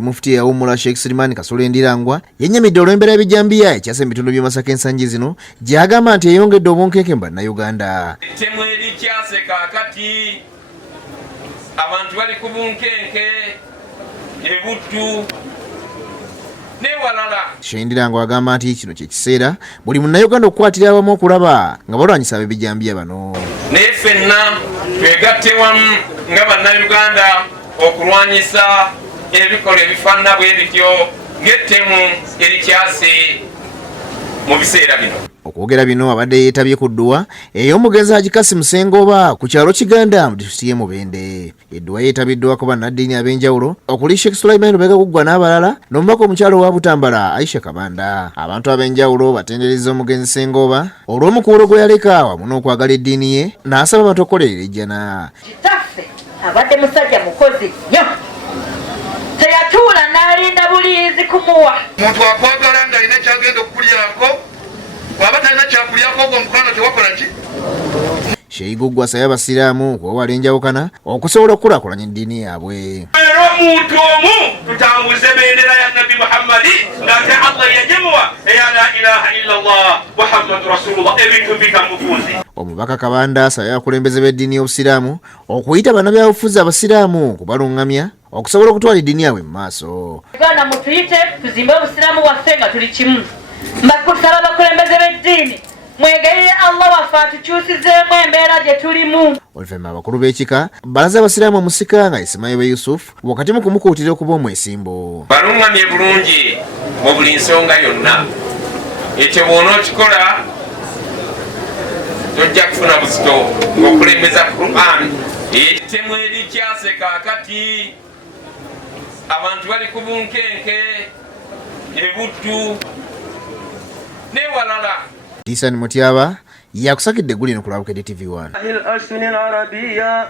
Mufti yawummula Sheikh Suleiman Kasolo Endirangwa yennyamidde olw'embeera y'ebijambiya ekyasa mu bitundu by'e Masaka ensangi zino gy'agamba nti eyongedde obunkenke mu bannayuganda. Ettemu erikyase kaakati abantu bali ku bunkenke ebuddu n'ewalala. Sheikh Endirangwa agamba nti kino kye kiseera buli munnayuganda okukwatira awamu okulaba nga balwanyisa ab'ebijambiya bano. Naye ffenna twegatte wamu nga bannayuganda okulwanyisa ebikola ebifaanana bwe bityo ng'ettemu erikyase mu biseera bino. Okwogera bino abadde yeetabye ku dduwa ey'omugenzi Haji Kassim Ssengoba ku kyalo Kiganda mu disitulikiti y'e Mubende. Edduwa yeetabiddwako bannaddiini ab'enjawulo okuli Sheikh Suleiman Lubega Guggwa n'abalala n'omubaka omukyalo wa Butambala Aisha Kabanda. Abantu ab'enjawulo batenderezza omugenzi Ssengoba olw'omukuulo gwe yaleka wamu n'okwagala eddiini ye n'asaba abantu okukolerera ejjana. Kitaffe abadde musajja mukozi nnyo, teyatuula n'alinda buliizi kumuwa. Omuntu akwagala ng'alina kyagenda okukulyako, waba talina kyakulyako ogwo omukwano tewakola ki? Sheikh Guggwa asabye abasiraamu okwewala enjawukana okusobola okukulaakulanya eddiini yaabwe. Era omuntu omu tutambuze bendera ya Nabi Muhammadi ng'ate Allah yagimuwa eya la ilaha illallah Muhammadu Rasulullah ebintu bikamufunze. Omubaka Kabanda asabye abakulembeze b'eddiini y'obusiraamu okuyita bannabyabufuzi abasiraamu kubalungamya okusobola okutwala eddiini yaabwe mu maaso. Uganda mutuyite tuzimbe obusiraamu waffe nga tuli kimu. Mbakusaba abakulembeze b'eddiini mwegayirire Allah waffe atukyusizeemu embeera gye tulimu. Oluvannyuma abakulu b'ekika balaze abasiraamu omusika nga Ismail Yusuf wakati mu kumukuutira okuba omwesimbu. Balungamye bulungi mu buli nsonga yonna. Ekyo bw'onookikola tojja kufuna buzito ng'okulembeza Quran. Ettemu erikyase kaakati abantu bali ku bunkenke ebuddu n'ewalala. Tisan Mutyaba yakusakidde eggulu lino ku Lwabukedde TV1.